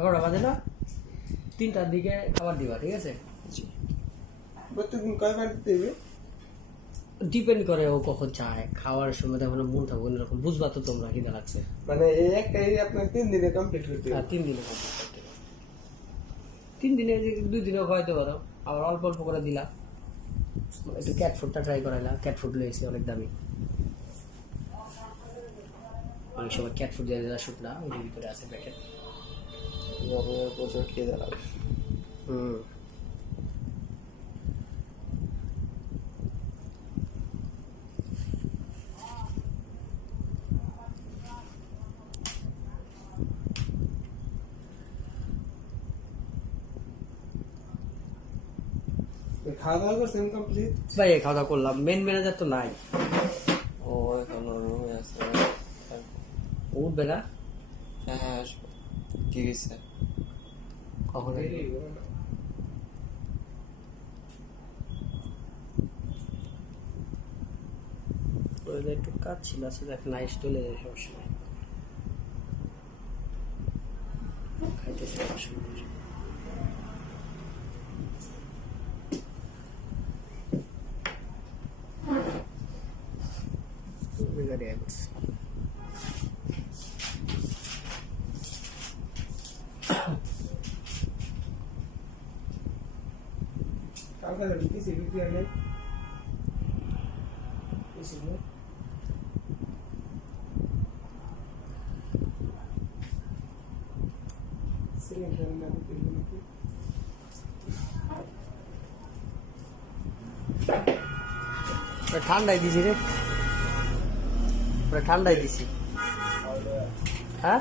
11টা বাজে না, 3টার দিকে খাবার দিবা, ঠিক আছে? জি। প্রত্যেকদিন কয়বার দিতে হবে? ডিপেন্ড করে ও কখন চায়। খাওয়ার সময় তখন মন থাকবে এরকম, বুঝবা তো তোমরা কি দেখাচ্ছে। মানে এই একটা এরিয়া আপনার 3 দিনে কমপ্লিট করতে হবে? 3 দিনে কমপ্লিট করতে হবে। 3 দিনে 2 দিনেও খাওয়াইতে পারো, আবার অল্প অল্প করে দিলা। একটু ক্যাট ফুডটা ট্রাই করাইলা, ক্যাট ফুড লইছে অনেক দামি। অনেক সময় ক্যাট ফুড দিয়ে দিলা শুকনা, ওই ভিতরে আছে প্যাকেট। প্রচুর খেয়ে দাঁড়াবে। খাওয়া দাওয়া করছেন কমপ্লিট? ভাই খাওয়া দাওয়া করলাম, মেন ম্যানেজার তো নাই। ও এখনো রুমে আছে। উঠবে না? হ্যাঁ আসবো। কি গেছে? কখন একটু কাজ ছিল, আসলে এখন আইস চলে যায়, সমস্যা নেই। খাইতেছি অসুবিধা নেই। কালকে কিছু বিক্রি হয় নাই? ঠান্ডায় দিছি রে, ঠান্ডায় দিছি। হ্যাঁ